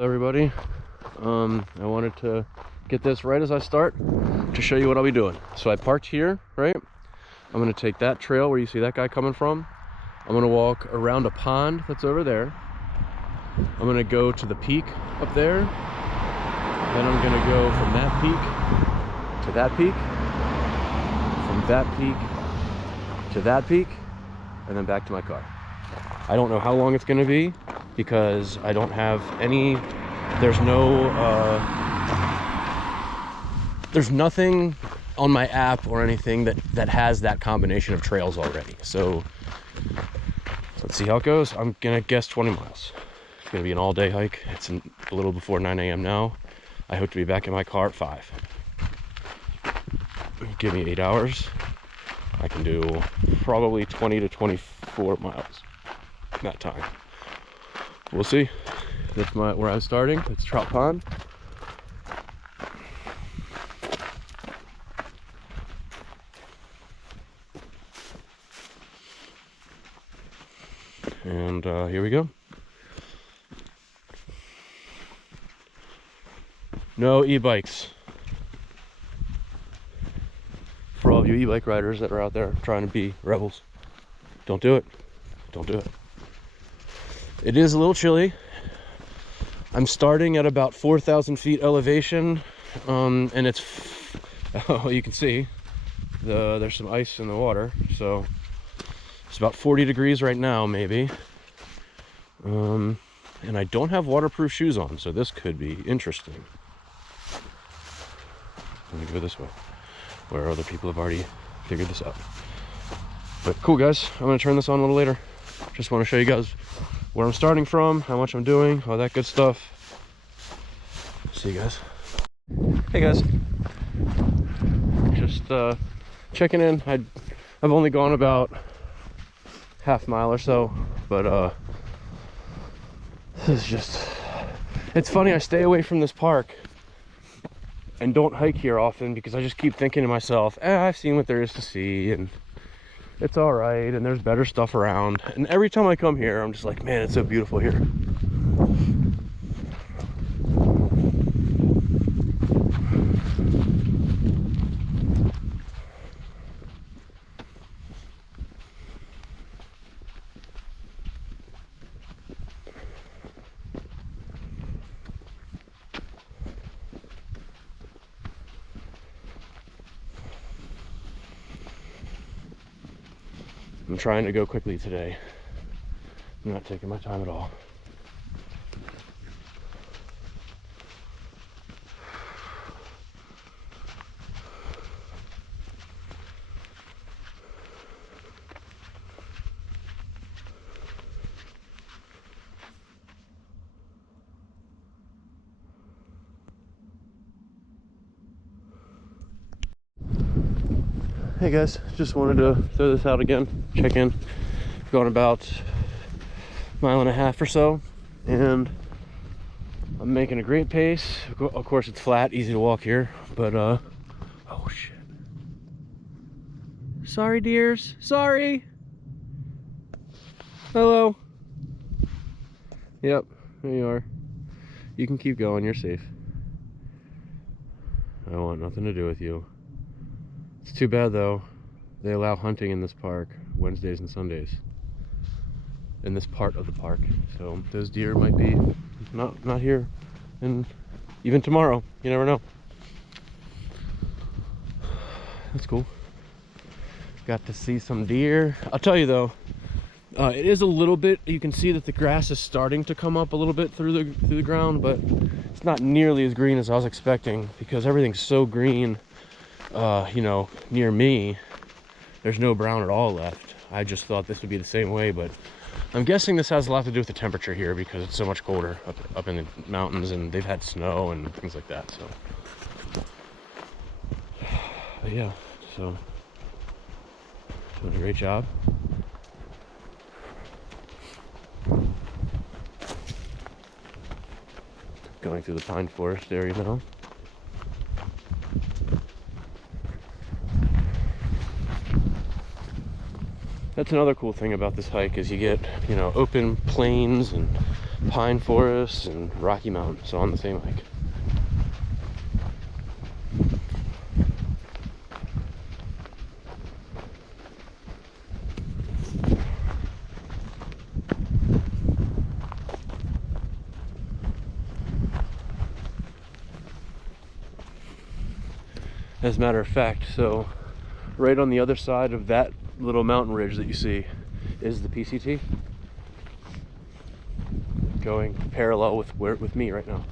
Everybody, I wanted to get this right as I start to show you what I'll be doing. So I parked here, right? I'm gonna take that trail where you see that guy coming from. I'm gonna walk around a pond that's over there. I'm gonna go to the peak up there. Then I'm gonna go from that peak to that peak, from that peak to that peak, and then back to my car. I don't know how long it's gonna be because I don't have any, there's nothing on my app or anything that has that combination of trails already. So let's see how it goes. I'm gonna guess 20 miles. It's gonna be an all-day hike. It's a little before 9 a.m. now. I hope to be back in my car at 5. Give me 8 hours. I can do probably 20 to 24 miles that time. We'll see. That's where I'm starting. It's Trout Pond. And here we go. No e-bikes. For all of you e-bike riders that are out there trying to be rebels, don't do it. Don't do it. It is a little chilly. I'm starting at about 4,000 feet elevation, and it's, oh, you can see there's some ice in the water, so it's about 40 degrees right now, maybe. And I don't have waterproof shoes on, so this could be interesting. Let me go this way, where other people have already figured this out. But cool, guys. I'm gonna turn this on a little later. Just want to show you guys where I'm starting from, how much I'm doing, all that good stuff. See you guys. Hey guys, just checking in. I've only gone about half mile or so, but this is just, it's funny. I stay away from this park and don't hike here often because I just keep thinking to myself, I've seen what there is to see and it's all right, and there's better stuff around. And every time I come here, I'm just like, man, it's so beautiful here. I'm trying to go quickly today. I'm not taking my time at all. Hey guys, just wanted to throw this out again, check in. Going about a mile and a half or so, and I'm making a great pace. Of course it's flat, easy to walk here, but oh shit. Sorry dears, sorry. Hello. Yep, there you are. You can keep going, you're safe. I want nothing to do with you. It's too bad though, they allow hunting in this park Wednesdays and Sundays in this part of the park, so those deer might be not here, and even tomorrow, you never know. That's cool. Got to see some deer. I'll tell you though, it is a little bit, you can see that the grass is starting to come up a little bit through the ground, but it's not nearly as green as I was expecting because everything's so green. You know, near me there's no brown at all left. I just thought this would be the same way, but I'm guessing this has a lot to do with the temperature here because it's so much colder up in the mountains, and they've had snow and things like that. So but yeah, so doing a great job. Going through the pine forest area now. That's another cool thing about this hike is you get, you know, open plains and pine forests and Rocky Mountains on the same hike. As a matter of fact, so right on the other side of that little mountain ridge that you see is the PCT, going parallel with me right now.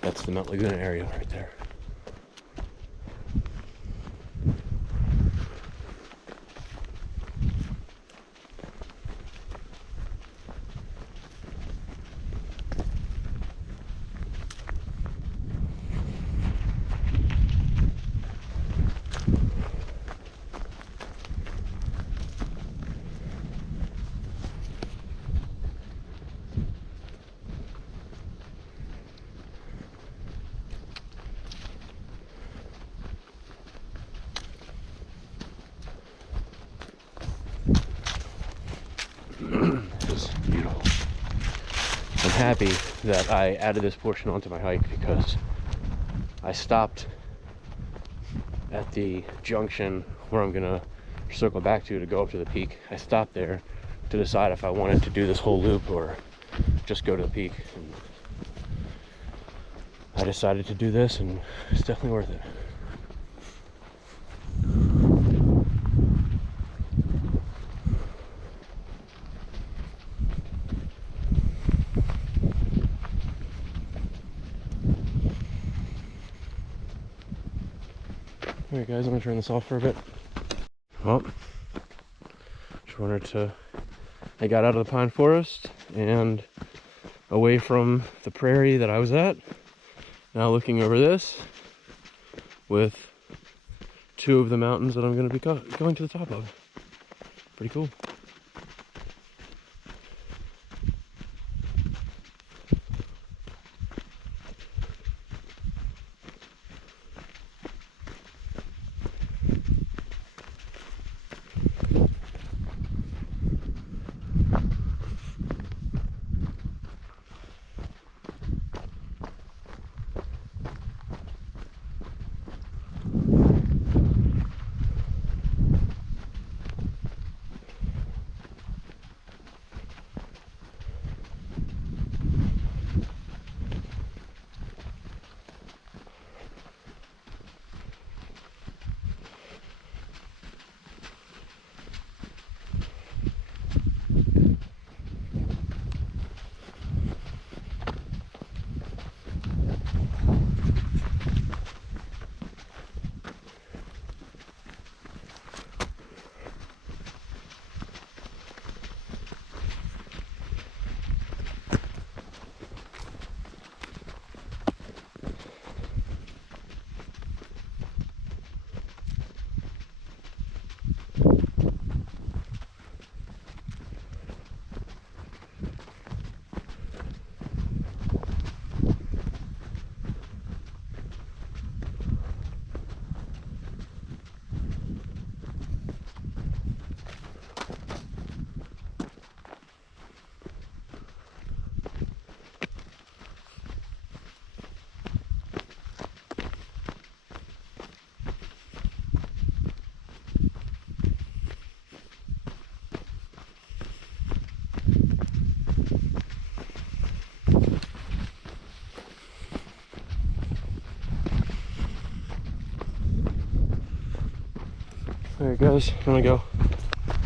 That's the Mount Laguna area right there. It's beautiful. I'm happy that I added this portion onto my hike because I stopped at the junction where I'm gonna circle back to go up to the peak. I stopped there to decide if I wanted to do this whole loop or just go to the peak. And I decided to do this, and it's definitely worth it. Alright guys, I'm gonna turn this off for a bit. Well, just wanted to, I got out of the pine forest and away from the prairie that I was at. Now looking over this with two of the mountains that I'm gonna be going to the top of. Pretty cool. Alright guys, I'm gonna go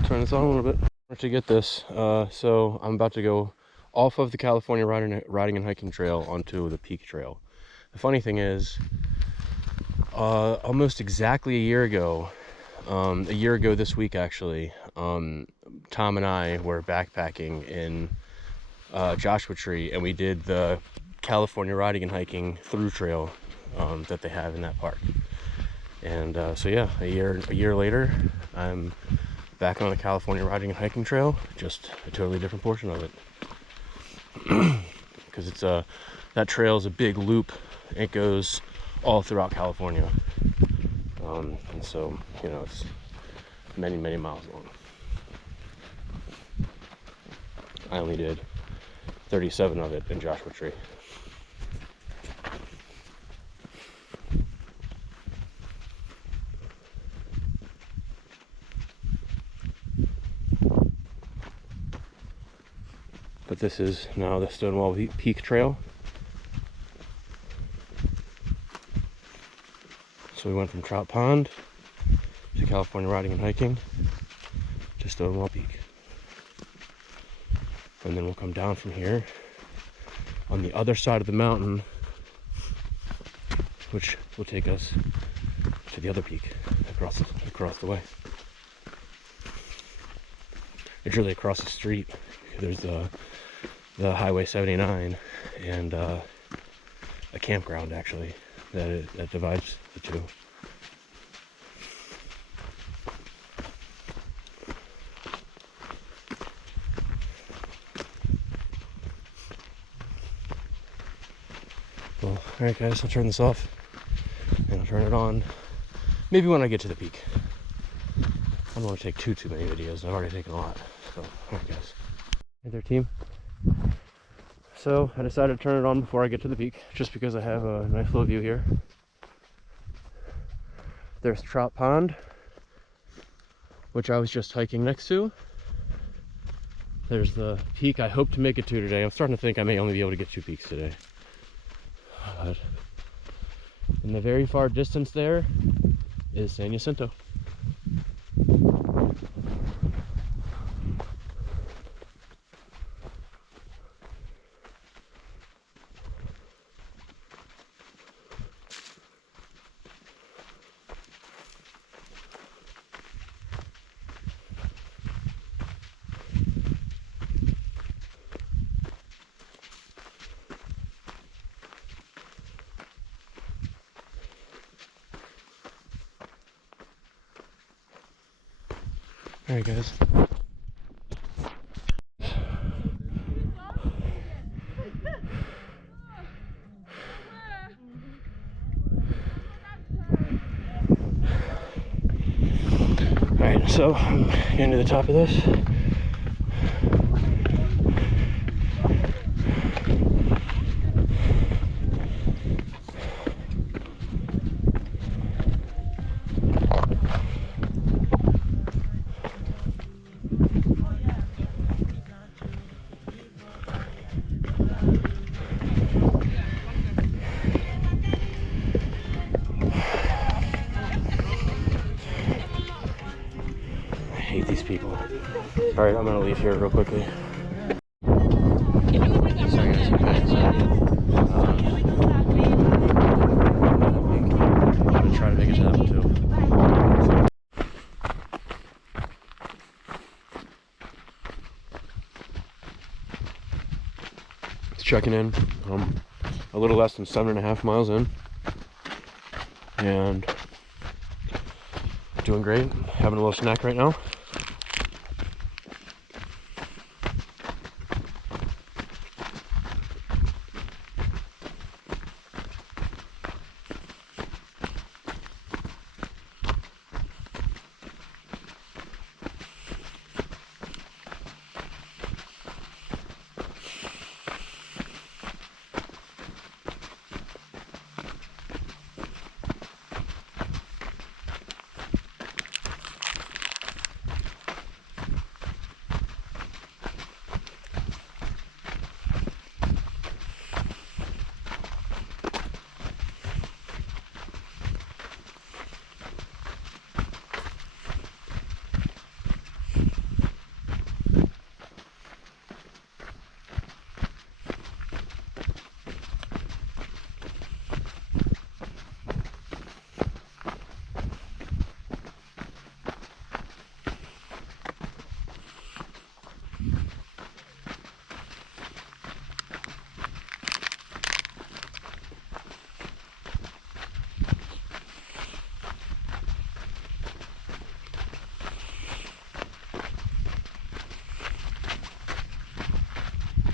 turn this on a little bit to get this. So I'm about to go off of the California riding and hiking trail onto the Peak Trail. The funny thing is, almost exactly a year ago this week actually, Tom and I were backpacking in Joshua Tree, and we did the California riding and hiking through trail that they have in that park. And so yeah, a year later, I'm back on the California riding and hiking trail, just a totally different portion of it. Because it's that trail is a big loop. It goes all throughout California, and so, you know, it's many, many miles long. I only did 37 of it in Joshua Tree. But this is now the Stonewall Peak Trail. So we went from Trout Pond to California riding and hiking to Stonewall Peak. And then we'll come down from here on the other side of the mountain, which will take us to the other peak across the way. It's really across the street. There's the Highway 79 and a campground actually that divides the two. Well, alright guys, I'll turn this off and I'll turn it on maybe when I get to the peak. I don't want to take too many videos. I've already taken a lot. So, alright guys. Hey there team. So I decided to turn it on before I get to the peak, just because I have a nice little view here. There's Trout Pond, which I was just hiking next to. There's the peak I hope to make it to today. I'm starting to think I may only be able to get 2 peaks today. But in the very far distance there is San Jacinto. Alright guys. Alright, so I'm getting to the top of this. These people. Alright, I'm gonna leave here real quickly. Sorry guys, okay, so I'm gonna try to make it to that one too. It's checking in. A little less than 7.5 miles in. And doing great. Having a little snack right now.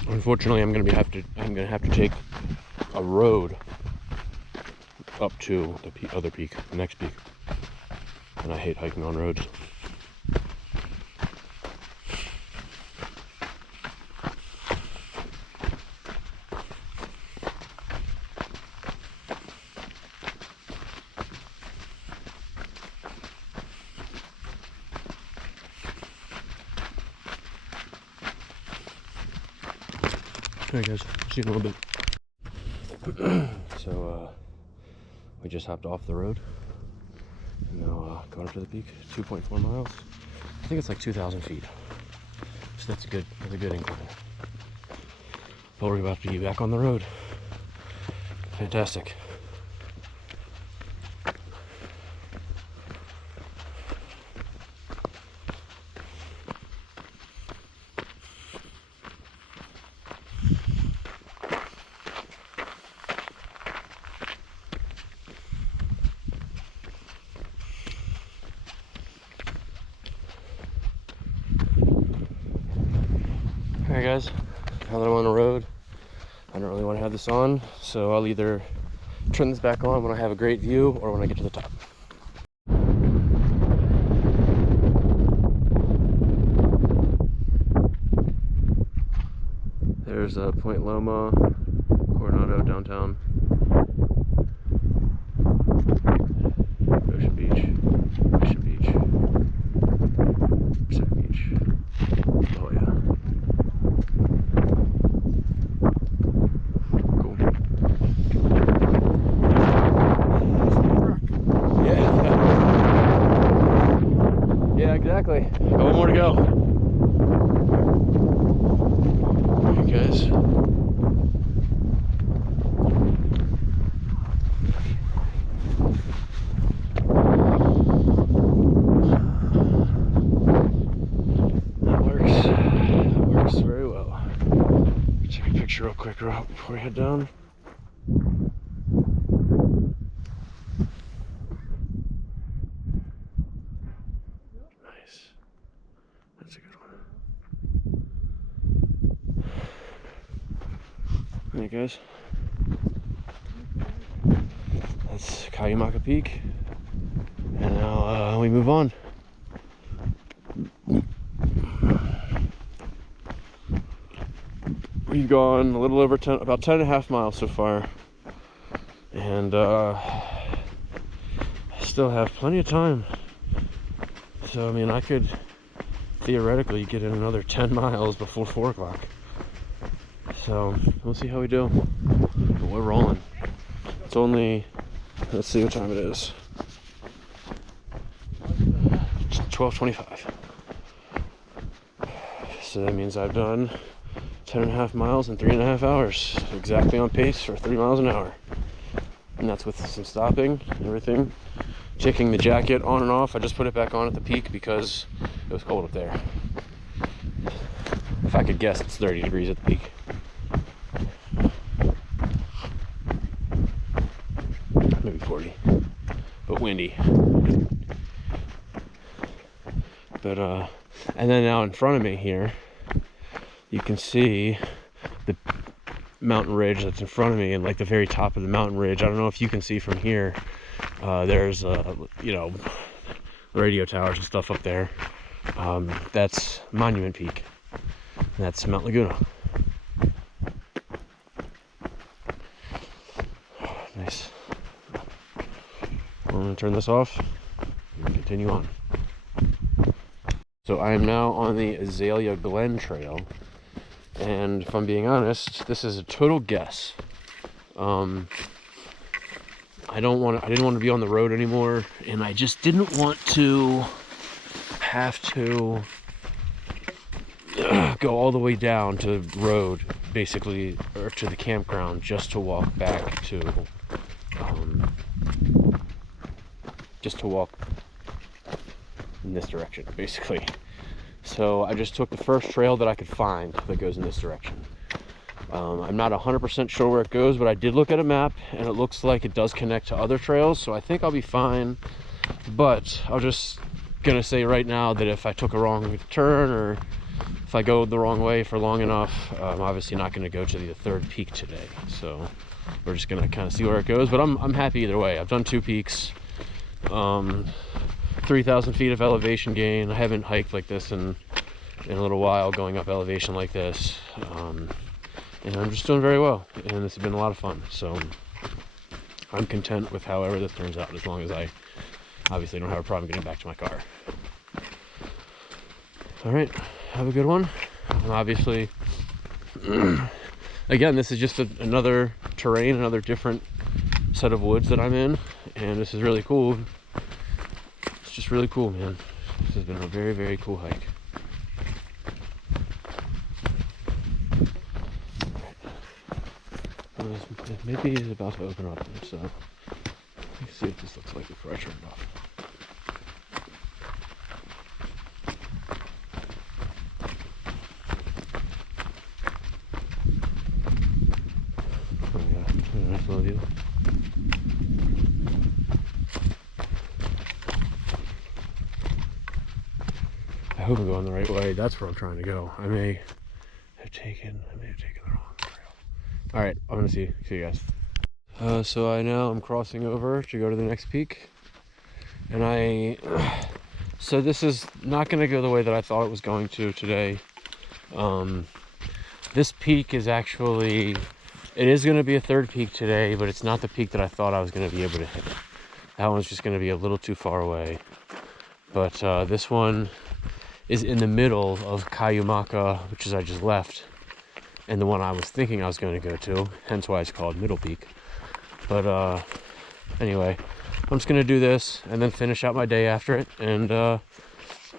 Unfortunately, I'm gonna have to take a road up to the other peak, the next peak. And I hate hiking on roads. Alright guys, see you in a little bit. So we just hopped off the road and now going up to the peak. 2.4 miles. I think it's like 2,000 feet. So that's a good incline. But we're about to be back on the road. Fantastic. Alright guys, now that I'm on the road, I don't really want to have this on, so I'll either turn this back on when I have a great view or when I get to the top. There's Point Loma, Coronado, downtown. Ocean Beach, Mission Beach, Pacific Beach. Oh yeah. Cool. Yeah, exactly. Got one more to go. Alright guys. Real quick before we head down. Nice. That's a good one. Alright guys. That's Cayumaca Peak. And now we move on. We've gone a little over about 10.5 miles so far, and I still have plenty of time. So I mean, I could theoretically get in another 10 miles before 4 o'clock. So we'll see how we do. But we're rolling. It's only, let's see what time it is. It's 12:25. So that means I've done 10.5 miles in 3.5 hours, exactly on pace for 3 miles an hour. And that's with some stopping and everything. Taking the jacket on and off. I just put it back on at the peak because it was cold up there. If I could guess, it's 30 degrees at the peak. Maybe 40, but windy. But and then now in front of me here, you can see the mountain ridge that's in front of me, and like the very top of the mountain ridge. I don't know if you can see from here. There's you know, radio towers and stuff up there. That's Monument Peak. And that's Mount Laguna. Nice. I'm gonna turn this off and continue on. So I am now on the Azalea Glen trail. And if I'm being honest, this is a total guess. I didn't want to be on the road anymore, and I just didn't want to have to go all the way down to the road, basically, or to the campground, just to walk back to, just to walk in this direction, basically. So I just took the first trail that I could find that goes in this direction. I'm not 100% sure where it goes, but I did look at a map, and it looks like it does connect to other trails, so I think I'll be fine. But I'm just gonna say right now that if I took a wrong turn, or if I go the wrong way for long enough, I'm obviously not gonna go to the third peak today. So we're just gonna kind of see where it goes, but I'm happy either way. I've done 2 peaks, 3,000 feet of elevation gain. I haven't hiked like this in a little while, going up elevation like this. And I'm just doing very well, and this has been a lot of fun. So I'm content with however this turns out, as long as I obviously don't have a problem getting back to my car. All right, have a good one. And obviously, as again, this is just another terrain, another different set of woods that I'm in, and this is really cool. It's just really cool, man. This has been a very, very cool hike. Maybe he's about to open up, so let's see what this looks like before I turn it off. Oh yeah, nice little view. I hope I'm going the right way. That's where I'm trying to go. I may have taken the wrong trail. All right, I'm gonna see you guys. So I'm crossing over to go to the next peak, and so this is not going to go the way that I thought it was going to today. This peak is actually, it is going to be a third peak today, but it's not the peak that I thought I was going to be able to hit. That one's just going to be a little too far away. But this one is in the middle of Cayumaca, which is I just left, and the one I was thinking I was going to go to, hence why it's called Middle Peak. But anyway, I'm just gonna do this and then finish out my day after it, and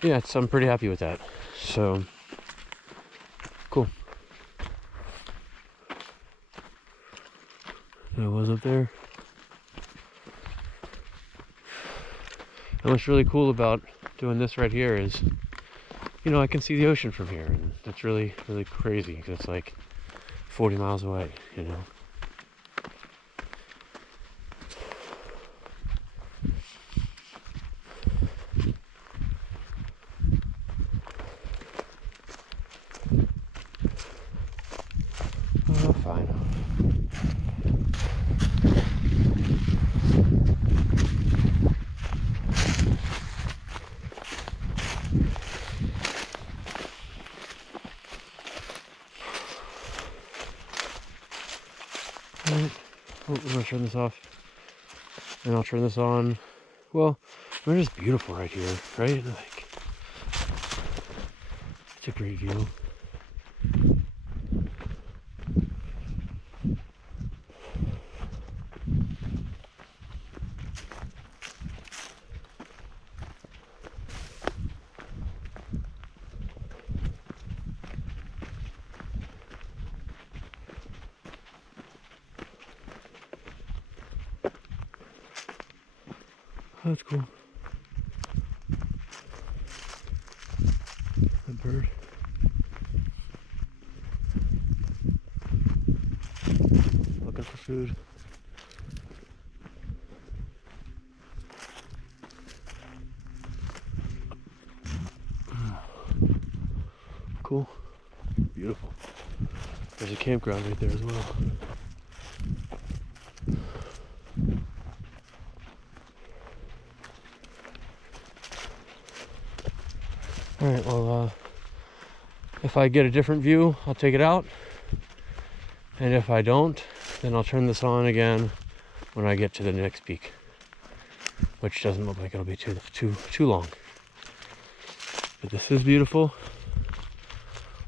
yeah, I'm pretty happy with that. So cool. There was up there. And what's really cool about doing this right here is, you know, I can see the ocean from here, and that's really, really crazy because it's like 40 miles away, you know. Oh, fine. Alright, I'm gonna turn this off, and I'll turn this on. Well, I mean, it's beautiful right here, right? Like, it's a great view. Oh, that's cool. That bird. Looking for food. Cool. Beautiful. There's a campground right there as well. Alright, well, if I get a different view, I'll take it out. And if I don't, then I'll turn this on again when I get to the next peak. Which doesn't look like it'll be too long. But this is beautiful.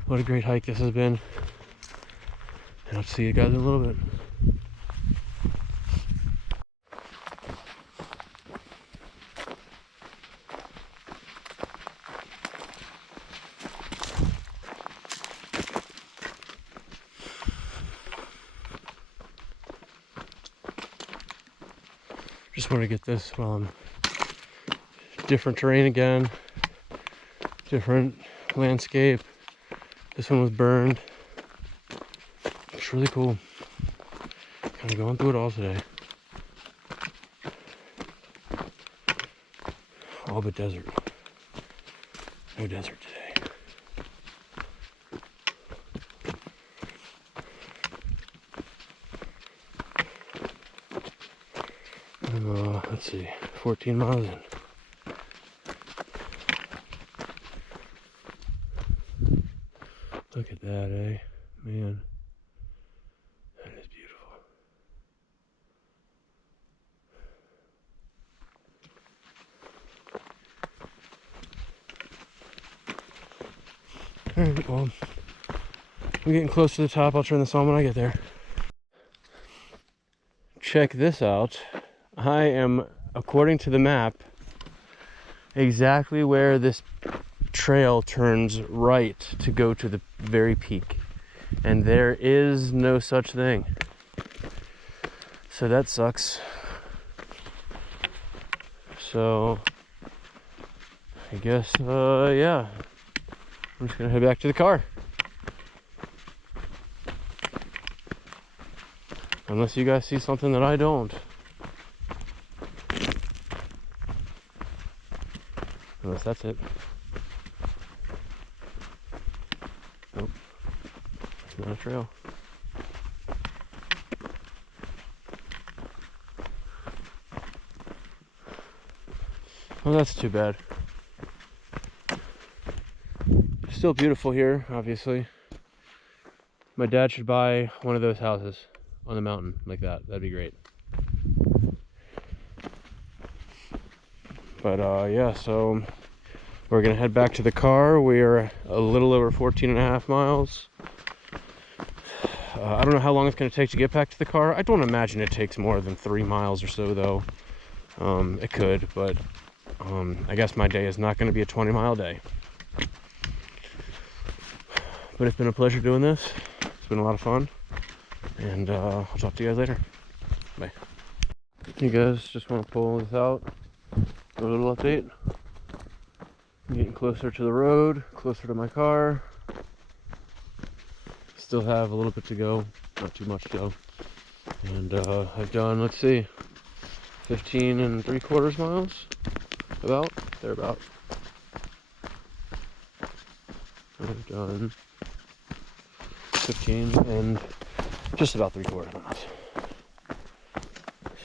What a great hike this has been. And I'll see you guys in a little bit. Just want to get this different terrain again, different landscape. This one was burned. It's really cool. Kind of going through it all today. All but desert. No desert today. Let's see, 14 miles in. Look at that, eh? Man, that is beautiful. Alright, well, I'm getting close to the top. I'll turn this on when I get there. Check this out. I am, according to the map, exactly where this trail turns right to go to the very peak. And there is no such thing. So that sucks. So I guess, yeah, I'm just gonna head back to the car. Unless you guys see something that I don't. Unless that's it. Nope. It's not a trail. Well, that's too bad. Still beautiful here, obviously. My dad should buy one of those houses on the mountain like that. That'd be great. But yeah, so we're gonna head back to the car. We are a little over 14.5 miles. I don't know how long it's gonna take to get back to the car. I don't imagine it takes more than 3 miles or so, though. It could, but I guess my day is not gonna be a 20-mile day. But it's been a pleasure doing this. It's been a lot of fun. And I'll talk to you guys later. Bye. You guys, just want to pull this out. A little update. I'm getting closer to the road, closer to my car. Still have a little bit to go, not too much to go. And I've done, let's see, 15 3/4 miles, about, thereabout. I've done 15 and just about 3/4 miles.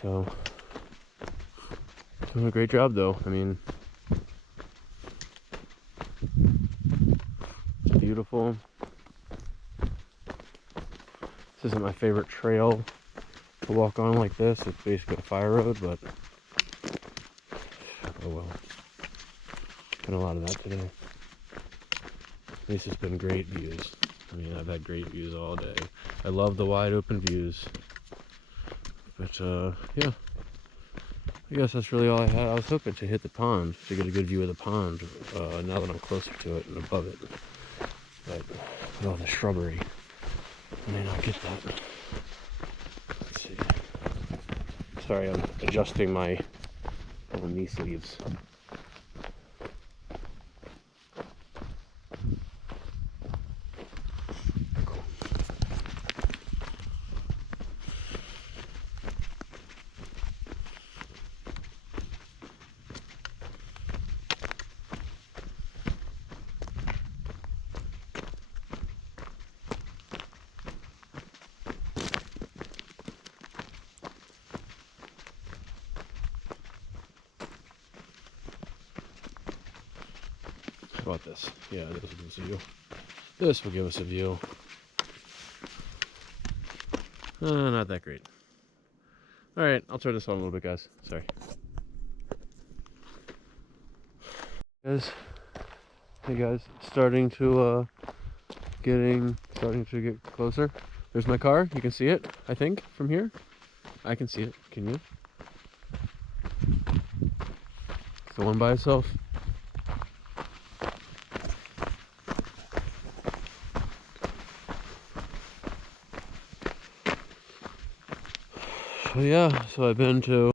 So, doing a great job though. I mean, it's beautiful. This isn't my favorite trail to walk on like this. It's basically a fire road, but oh well. Been a lot of that today. At least it's been great views. I mean, I've had great views all day. I love the wide open views. But yeah, I guess that's really all I had. I was hoping to hit the pond, to get a good view of the pond, now that I'm closer to it and above it. But with all the shrubbery, I may not get that. Let's see. Sorry, I'm adjusting my little knee sleeves. How about this? Yeah, this will give us a view. This will give us a view. Not that great. Alright, I'll turn this on a little bit, guys. Sorry. Hey guys, starting to get closer. There's my car. You can see it, I think, from here. I can see it. Can you? It's the one by itself. So yeah, so I've been to